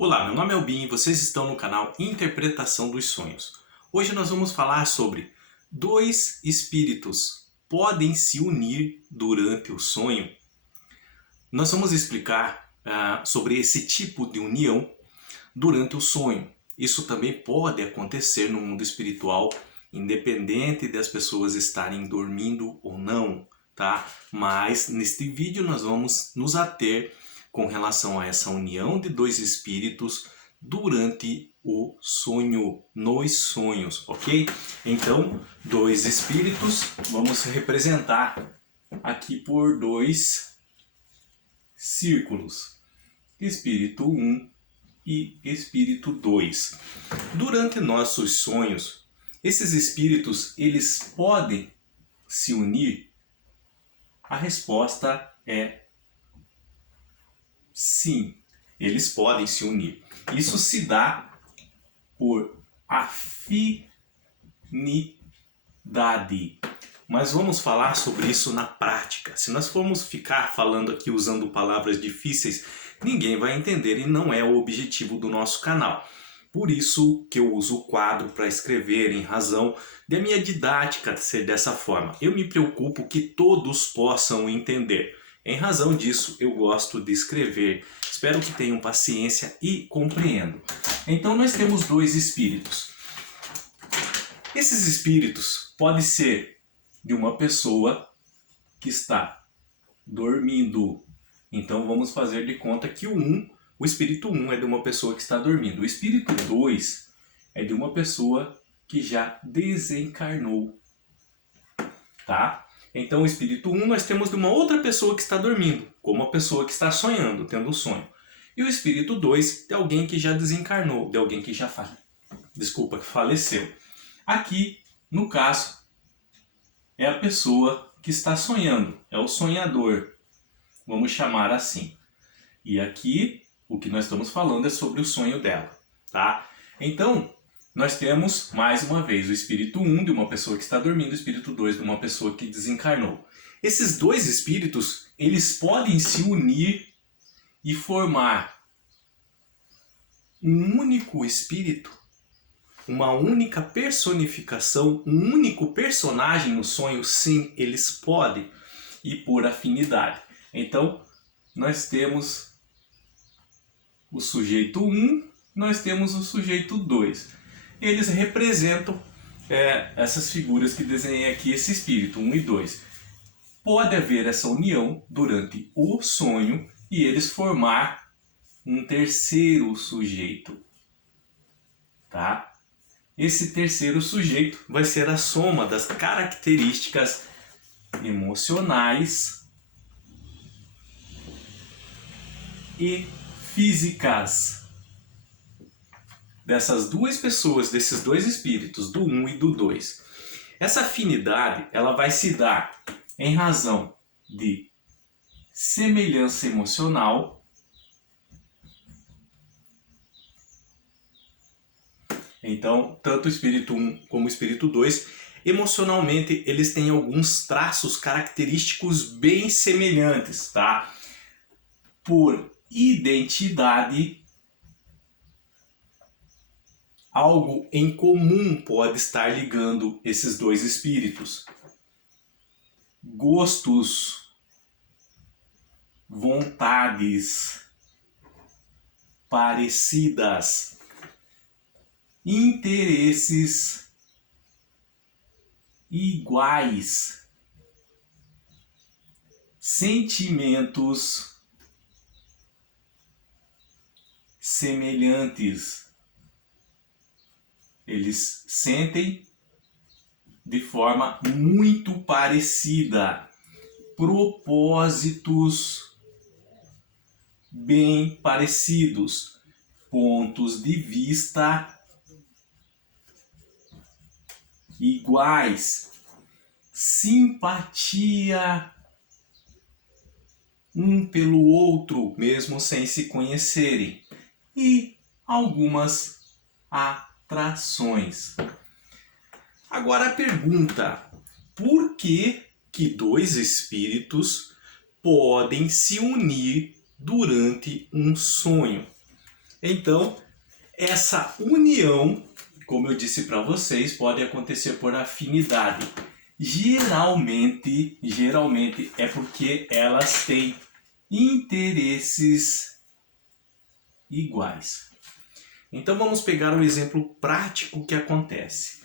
Olá, meu nome é Albin e vocês estão no canal Interpretação dos Sonhos. Hoje nós vamos falar sobre dois espíritos podem se unir durante o sonho. Nós vamos explicar sobre esse tipo de união durante o sonho. Isso também pode acontecer no mundo espiritual, independente das pessoas estarem dormindo ou não, tá? Mas neste vídeo nós vamos nos ater com relação a essa união de dois espíritos durante o sonho, nos sonhos, ok? Então, dois espíritos, vamos representar aqui por dois círculos, espírito 1 e espírito 2. Durante nossos sonhos, esses espíritos, eles podem se unir? A resposta é sim, eles podem se unir. Isso se dá por afinidade. Mas vamos falar sobre isso na prática. Se nós formos ficar falando aqui usando palavras difíceis, ninguém vai entender e não é o objetivo do nosso canal. Por isso que eu uso o quadro para escrever, em razão da minha didática ser dessa forma. Eu me preocupo que todos possam entender. Em razão disso, eu gosto de escrever. Espero que tenham paciência e compreendam. Então nós temos dois espíritos. Esses espíritos podem ser de uma pessoa que está dormindo. Então vamos fazer de conta que o espírito 1 é de uma pessoa que está dormindo. O espírito 2 é de uma pessoa que já desencarnou. Tá? Então o espírito 1 nós temos de uma outra pessoa que está dormindo, como a pessoa que está sonhando, tendo um sonho. E o espírito 2 de alguém que já desencarnou, de alguém que já faleceu. Aqui, no caso, é a pessoa que está sonhando, é o sonhador, vamos chamar assim. E aqui, o que nós estamos falando é sobre o sonho dela, tá? Então, nós temos, mais uma vez, o espírito 1 de uma pessoa que está dormindo, o espírito 2 de uma pessoa que desencarnou. Esses dois espíritos, eles podem se unir e formar um único espírito, uma única personificação, um único personagem no sonho. Sim, eles podem, e por afinidade. Então, nós temos o sujeito 1, nós temos o sujeito 2. Eles representam essas figuras que desenhei aqui, esse espírito 1 e 2. Pode haver essa união durante o sonho e eles formar um terceiro sujeito, tá? Esse terceiro sujeito vai ser a soma das características emocionais e físicas dessas duas pessoas, desses dois espíritos, do 1 e do 2. Essa afinidade ela vai se dar em razão de semelhança emocional, então, tanto o espírito 1 como o espírito 2, emocionalmente, eles têm alguns traços característicos bem semelhantes, tá? Por identidade, algo em comum pode estar ligando esses dois espíritos. Gostos, vontades parecidas, interesses iguais, sentimentos semelhantes. Eles sentem de forma muito parecida, propósitos bem parecidos, pontos de vista iguais, simpatia um pelo outro, mesmo sem se conhecerem, e algumas atrações. Agora a pergunta: por que dois espíritos podem se unir durante um sonho? Então, essa união, como eu disse para vocês, pode acontecer por afinidade. Geralmente é porque elas têm interesses iguais. Então vamos pegar um exemplo prático que acontece.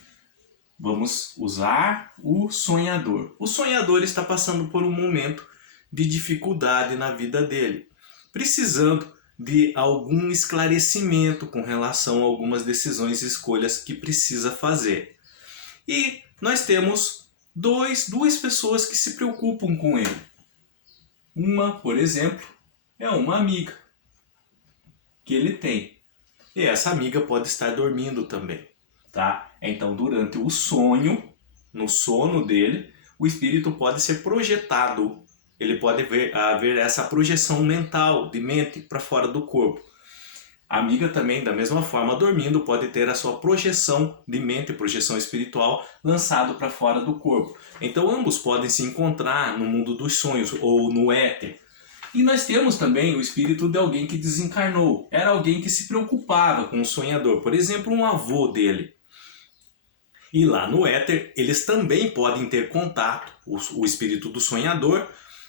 Vamos usar o sonhador. O sonhador está passando por um momento de dificuldade na vida dele, precisando de algum esclarecimento com relação a algumas decisões e escolhas que precisa fazer. E nós temos duas pessoas que se preocupam com ele. Uma, por exemplo, é uma amiga que ele tem. E essa amiga pode estar dormindo também, tá? Então, durante o sonho, no sono dele, o espírito pode ser projetado. Ele pode haver essa projeção mental, de mente para fora do corpo. A amiga também, da mesma forma, dormindo, pode ter a sua projeção de mente, projeção espiritual, lançado para fora do corpo. Então, ambos podem se encontrar no mundo dos sonhos ou no éter. E nós temos também o espírito de alguém que desencarnou. Era alguém que se preocupava com o sonhador. Por exemplo, um avô dele. E lá no éter, eles também podem ter contato, o espírito do sonhador,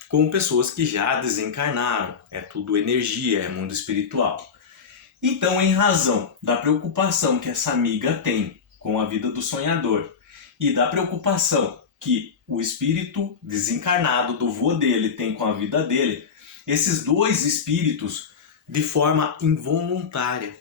com pessoas que já desencarnaram. É tudo energia, é mundo espiritual. Então, em razão da preocupação que essa amiga tem com a vida do sonhador e da preocupação que o espírito desencarnado do vô dele tem com a vida dele, esses dois espíritos, de forma involuntária,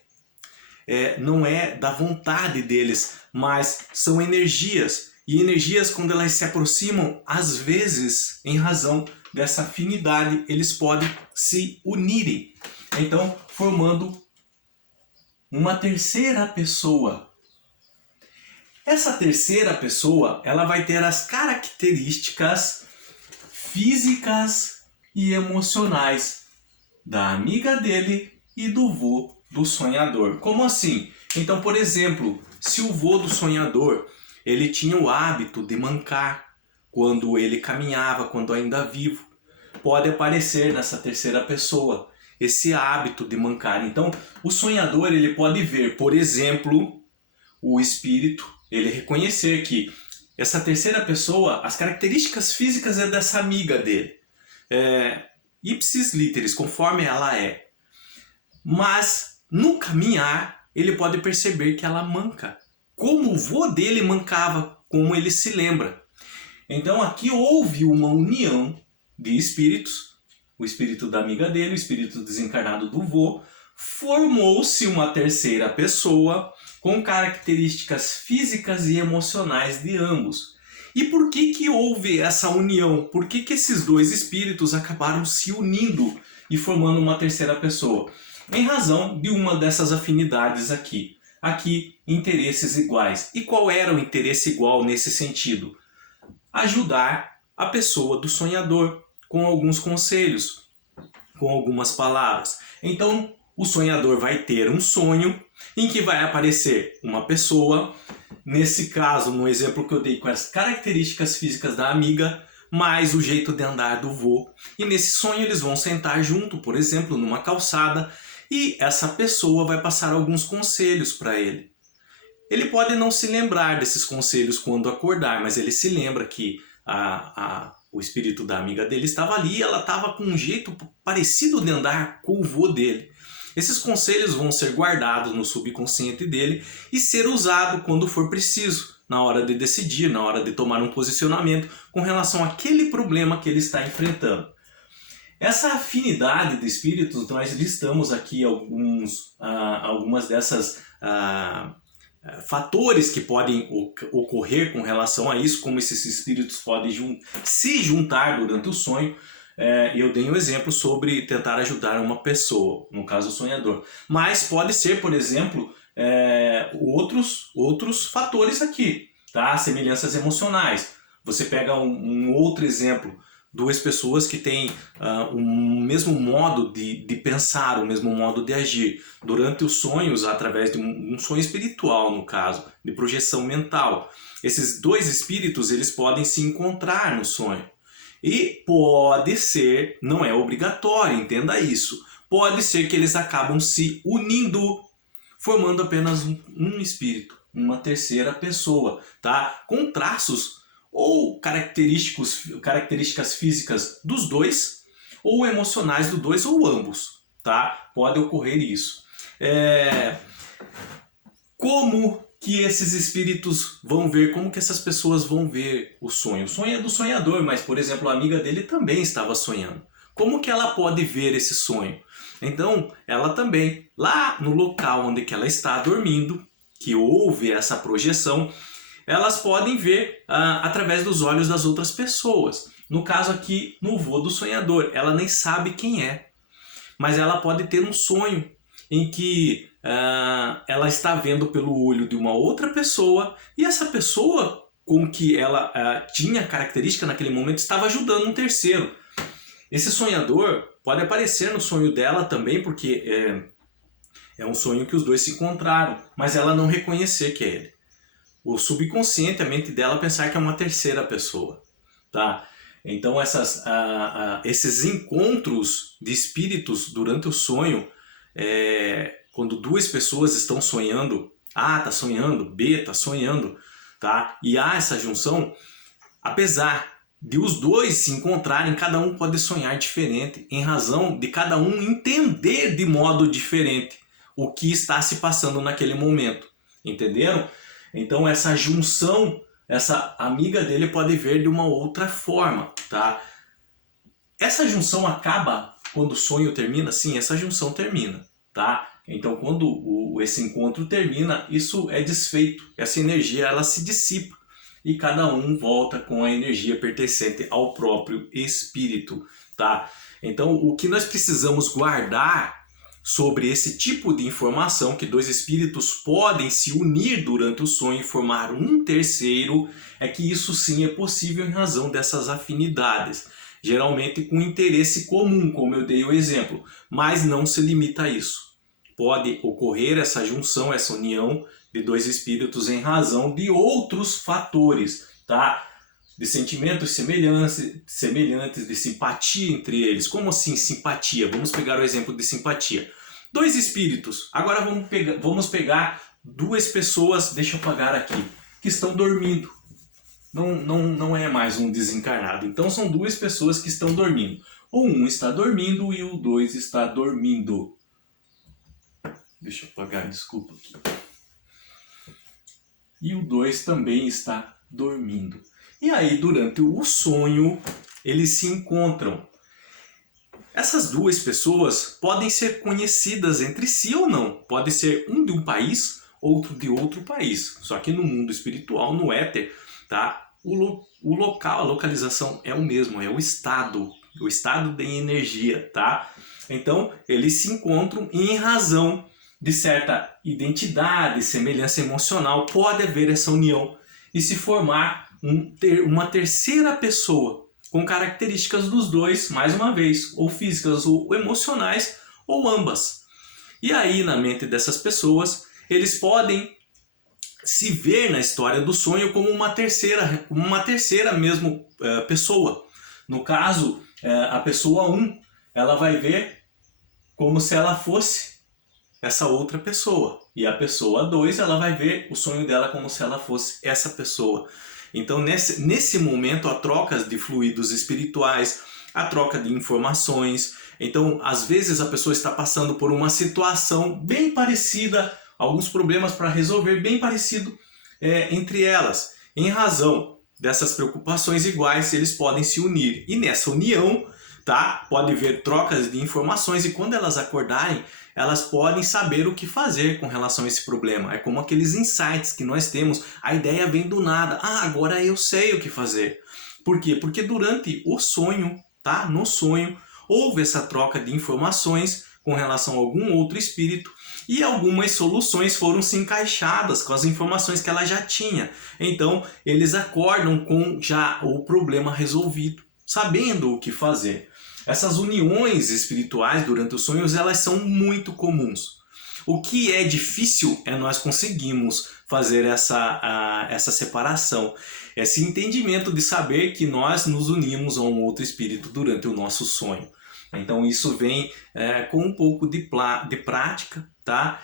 não é da vontade deles, mas são energias. E energias, quando elas se aproximam, às vezes, em razão dessa afinidade, eles podem se unirem. Então, formando uma terceira pessoa. Essa terceira pessoa, ela vai ter as características físicas e emocionais da amiga dele e do vô do sonhador. Como assim? Então, por exemplo, se o vô do sonhador ele tinha o hábito de mancar quando ele caminhava, quando ainda vivo, pode aparecer nessa terceira pessoa esse hábito de mancar. Então, o sonhador ele pode ver, por exemplo, o espírito, ele reconhecer que essa terceira pessoa, as características físicas é dessa amiga dele. Ipsis literis, conforme ela é. Mas, no caminhar, ele pode perceber que ela manca. Como o vô dele mancava, como ele se lembra. Então, aqui houve uma união de espíritos, o espírito da amiga dele, o espírito desencarnado do vô, formou-se uma terceira pessoa com características físicas e emocionais de ambos. E por que houve essa união? Por que esses dois espíritos acabaram se unindo e formando uma terceira pessoa? Em razão de uma dessas afinidades aqui. Aqui, interesses iguais. E qual era o interesse igual nesse sentido? Ajudar a pessoa do sonhador com alguns conselhos, com algumas palavras. Então, o sonhador vai ter um sonho em que vai aparecer uma pessoa, nesse caso, no exemplo que eu dei com as características físicas da amiga, mais o jeito de andar do vô. E nesse sonho eles vão sentar junto, por exemplo, numa calçada, e essa pessoa vai passar alguns conselhos para ele. Ele pode não se lembrar desses conselhos quando acordar, mas ele se lembra que o espírito da amiga dele estava ali e ela estava com um jeito parecido de andar com o vô dele. Esses conselhos vão ser guardados no subconsciente dele e ser usado quando for preciso, na hora de decidir, na hora de tomar um posicionamento com relação àquele problema que ele está enfrentando. Essa afinidade de espíritos, nós listamos aqui algumas dessas fatores que podem ocorrer com relação a isso, como esses espíritos podem se juntar durante o sonho. Eu dei um exemplo sobre tentar ajudar uma pessoa, no caso o sonhador. Mas pode ser, por exemplo, outros fatores aqui, tá? Semelhanças emocionais. Você pega um outro exemplo, duas pessoas que têm o mesmo modo de pensar, o mesmo modo de agir. Durante os sonhos, através de um sonho espiritual, no caso, de projeção mental. Esses dois espíritos eles podem se encontrar no sonho. E pode ser, não é obrigatório, entenda isso, pode ser que eles acabam se unindo, formando apenas um espírito, uma terceira pessoa, tá? Com traços ou características físicas dos dois, ou emocionais dos dois, ou ambos, tá? Pode ocorrer isso. Como que esses espíritos vão ver, como que essas pessoas vão ver o sonho? O sonho é do sonhador, mas, por exemplo, a amiga dele também estava sonhando. Como que ela pode ver esse sonho? Então, ela também, lá no local onde que ela está dormindo, que houve essa projeção, elas podem ver através dos olhos das outras pessoas. No caso aqui, no vô do sonhador, ela nem sabe quem é, mas ela pode ter um sonho em que ela está vendo pelo olho de uma outra pessoa, e essa pessoa com que ela tinha característica naquele momento estava ajudando um terceiro. Esse sonhador pode aparecer no sonho dela também, porque é um sonho que os dois se encontraram, mas ela não reconhecer que é ele. O subconsciente, a mente dela, pensar que é uma terceira pessoa, tá? Então esses encontros de espíritos durante o sonho, quando duas pessoas estão sonhando, A está sonhando, B está sonhando, tá? E há essa junção, apesar de os dois se encontrarem, cada um pode sonhar diferente, em razão de cada um entender de modo diferente o que está se passando naquele momento, entenderam? Então essa junção, essa amiga dele pode ver de uma outra forma, tá? Essa junção acaba quando o sonho termina? Sim, essa junção termina, tá? Então quando esse encontro termina, isso é desfeito, essa energia ela se dissipa e cada um volta com a energia pertencente ao próprio espírito, tá? Então o que nós precisamos guardar sobre esse tipo de informação, que dois espíritos podem se unir durante o sonho e formar um terceiro, é que isso sim é possível em razão dessas afinidades, geralmente com interesse comum, como eu dei o exemplo, mas não se limita a isso. Pode ocorrer essa junção, essa união de dois espíritos em razão de outros fatores, tá? De sentimentos semelhantes, de simpatia entre eles. Como assim simpatia? Vamos pegar o exemplo de simpatia. Dois espíritos, agora vamos pegar duas pessoas, deixa eu apagar aqui, que estão dormindo. Não é mais um desencarnado, então são duas pessoas que estão dormindo. O um está dormindo e o dois está dormindo. Deixa eu apagar, desculpa aqui. E o dois também está dormindo. E aí, durante o sonho, eles se encontram. Essas duas pessoas podem ser conhecidas entre si ou não. Pode ser um de um país, outro de outro país. Só que no mundo espiritual, no éter, tá? O local, a localização é o mesmo, é o estado de energia, tá? Então, eles se encontram e em razão de certa identidade, semelhança emocional, pode haver essa união e se formar uma terceira pessoa com características dos dois, mais uma vez, ou físicas ou emocionais, ou ambas. E aí, na mente dessas pessoas, eles podem se ver na história do sonho como uma terceira mesmo pessoa. No caso, a pessoa 1, ela vai ver como se ela fosse essa outra pessoa. E a pessoa 2, ela vai ver o sonho dela como se ela fosse essa pessoa. Então, nesse momento, há trocas de fluidos espirituais, a troca de informações. Então, às vezes, a pessoa está passando por uma situação bem parecida, alguns problemas para resolver bem parecido entre elas. Em razão dessas preocupações iguais, eles podem se unir. E nessa união, tá, pode haver trocas de informações e quando elas acordarem, elas podem saber o que fazer com relação a esse problema. É como aqueles insights que nós temos, a ideia vem do nada. Agora eu sei o que fazer. Por quê? Porque durante o sonho, tá? No sonho, houve essa troca de informações com relação a algum outro espírito e algumas soluções foram se encaixadas com as informações que ela já tinha. Então, eles acordam com já o problema resolvido, sabendo o que fazer. Essas uniões espirituais durante os sonhos, elas são muito comuns. O que é difícil é nós conseguirmos fazer essa separação, esse entendimento de saber que nós nos unimos a um outro espírito durante o nosso sonho. Então isso vem com um pouco de prática, tá?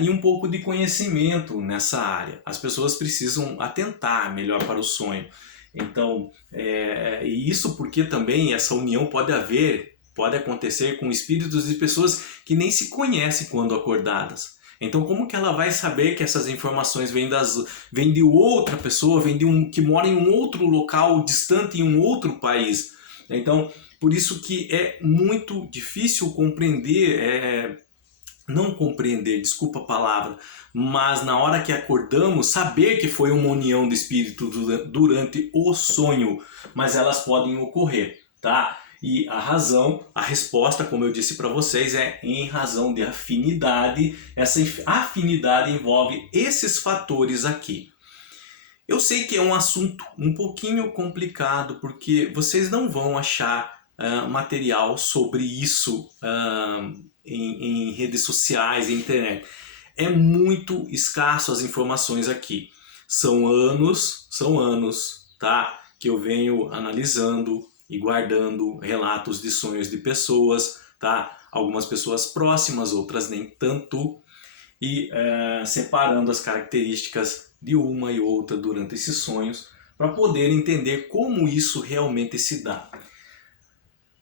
E um pouco de conhecimento nessa área. As pessoas precisam atentar melhor para o sonho. Então, e isso porque também essa união pode acontecer com espíritos de pessoas que nem se conhecem quando acordadas. Então, como que ela vai saber que essas informações vêm de outra pessoa, vêm que mora em um outro local distante, em um outro país? Então, por isso que é muito difícil compreender, não compreender, desculpa a palavra, mas na hora que acordamos, saber que foi uma união de espírito durante o sonho, mas elas podem ocorrer, tá? E a resposta, como eu disse para vocês, é em razão de afinidade. Essa afinidade envolve esses fatores aqui. Eu sei que é um assunto um pouquinho complicado, porque vocês não vão achar material sobre isso em redes sociais, em internet. É muito escasso as informações aqui. São anos, tá, que eu venho analisando e guardando relatos de sonhos de pessoas, tá? Algumas pessoas próximas, outras nem tanto, e separando as características de uma e outra durante esses sonhos para poder entender como isso realmente se dá.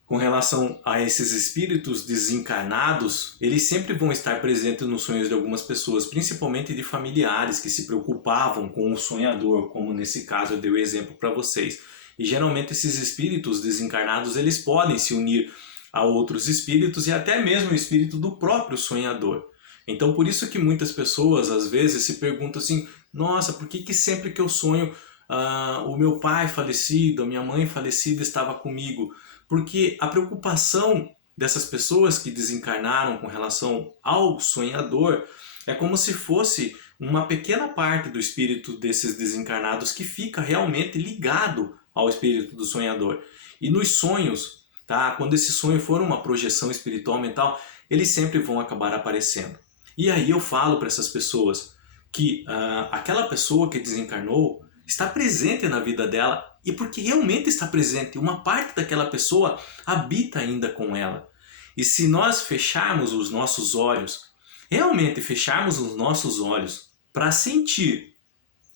Com relação a esses espíritos desencarnados, eles sempre vão estar presentes nos sonhos de algumas pessoas, principalmente de familiares que se preocupavam com o sonhador, como nesse caso eu dei o exemplo para vocês. E geralmente esses espíritos desencarnados, eles podem se unir a outros espíritos e até mesmo o espírito do próprio sonhador. Então por isso que muitas pessoas às vezes se perguntam assim, nossa, por que sempre que eu sonho o meu pai falecido, a minha mãe falecida estava comigo? Porque a preocupação dessas pessoas que desencarnaram com relação ao sonhador é como se fosse uma pequena parte do espírito desses desencarnados que fica realmente ligado ao espírito do sonhador. E nos sonhos, tá? Quando esse sonho for uma projeção espiritual mental, eles sempre vão acabar aparecendo. E aí eu falo para essas pessoas que aquela pessoa que desencarnou está presente na vida dela, e porque realmente está presente, uma parte daquela pessoa habita ainda com ela. E se nós fecharmos os nossos olhos, realmente fecharmos os nossos olhos para sentir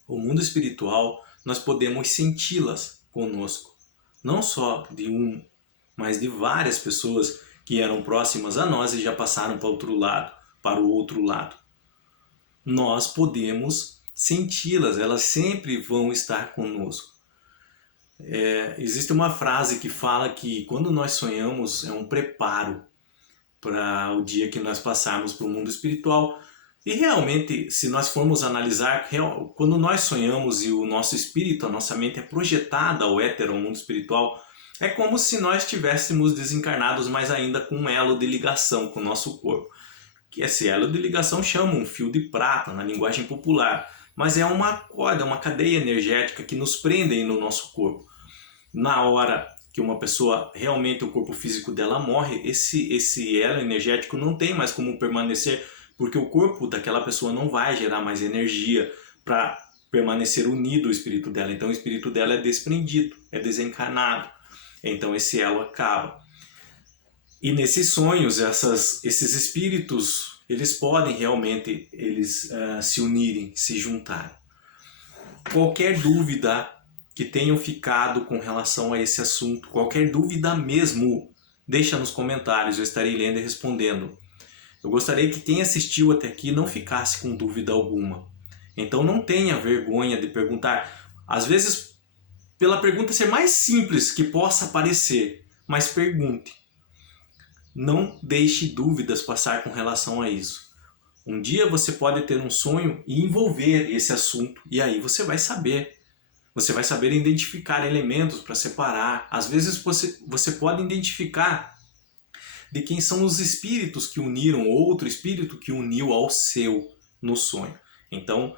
o mundo espiritual, nós podemos senti-las conosco. Não só de mas de várias pessoas que eram próximas a nós e já passaram para o outro lado. Nós podemos senti-las, elas sempre vão estar conosco. Existe uma frase que fala que quando nós sonhamos é um preparo para o dia que nós passarmos para o mundo espiritual. E realmente, se nós formos analisar, quando nós sonhamos e o nosso espírito, a nossa mente é projetada ao éter, ao mundo espiritual, é como se nós estivéssemos desencarnados, mas ainda com um elo de ligação com o nosso corpo. Que esse elo de ligação chama um fio de prata na linguagem popular, mas é uma corda, uma cadeia energética que nos prende no nosso corpo. Na hora que uma pessoa, realmente o corpo físico dela morre, esse elo energético não tem mais como permanecer, porque o corpo daquela pessoa não vai gerar mais energia para permanecer unido ao espírito dela. Então o espírito dela é desprendido, é desencarnado. Então esse elo acaba. E nesses sonhos, esses espíritos, eles podem realmente se unirem, se juntarem. Qualquer dúvida que tenham ficado com relação a esse assunto, qualquer dúvida mesmo, deixa nos comentários, eu estarei lendo e respondendo. Eu gostaria que quem assistiu até aqui não ficasse com dúvida alguma. Então não tenha vergonha de perguntar. Às vezes, pela pergunta ser mais simples que possa parecer, mas pergunte. Não deixe dúvidas passar com relação a isso. Um dia você pode ter um sonho e envolver esse assunto, e aí você vai saber. Você vai saber identificar elementos para separar. Às vezes você pode identificar de quem são os espíritos que uniram outro espírito que uniu ao seu no sonho. Então,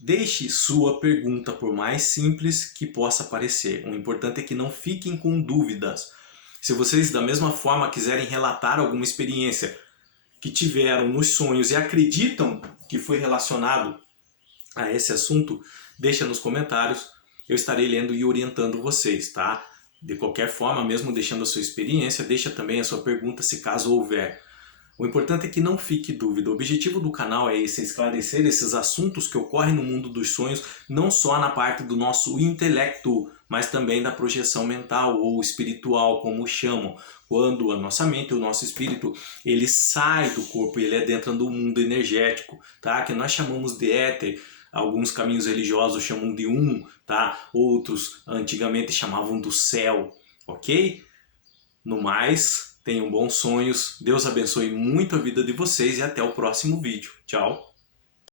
deixe sua pergunta, por mais simples que possa parecer. O importante é que não fiquem com dúvidas. Se vocês da mesma forma quiserem relatar alguma experiência que tiveram nos sonhos e acreditam que foi relacionado a esse assunto, deixa nos comentários, eu estarei lendo e orientando vocês, tá? De qualquer forma, mesmo deixando a sua experiência, deixa também a sua pergunta se caso houver. O importante é que não fique dúvida. O objetivo do canal é esse, esclarecer esses assuntos que ocorrem no mundo dos sonhos, não só na parte do nosso intelecto, mas também da projeção mental ou espiritual, como chamam. Quando a nossa mente, o nosso espírito, ele sai do corpo e ele adentra no mundo energético, tá? Que nós chamamos de éter. Alguns caminhos religiosos chamam de tá? Outros antigamente chamavam do céu, ok? No mais, tenham bons sonhos, Deus abençoe muito a vida de vocês e até o próximo vídeo. Tchau!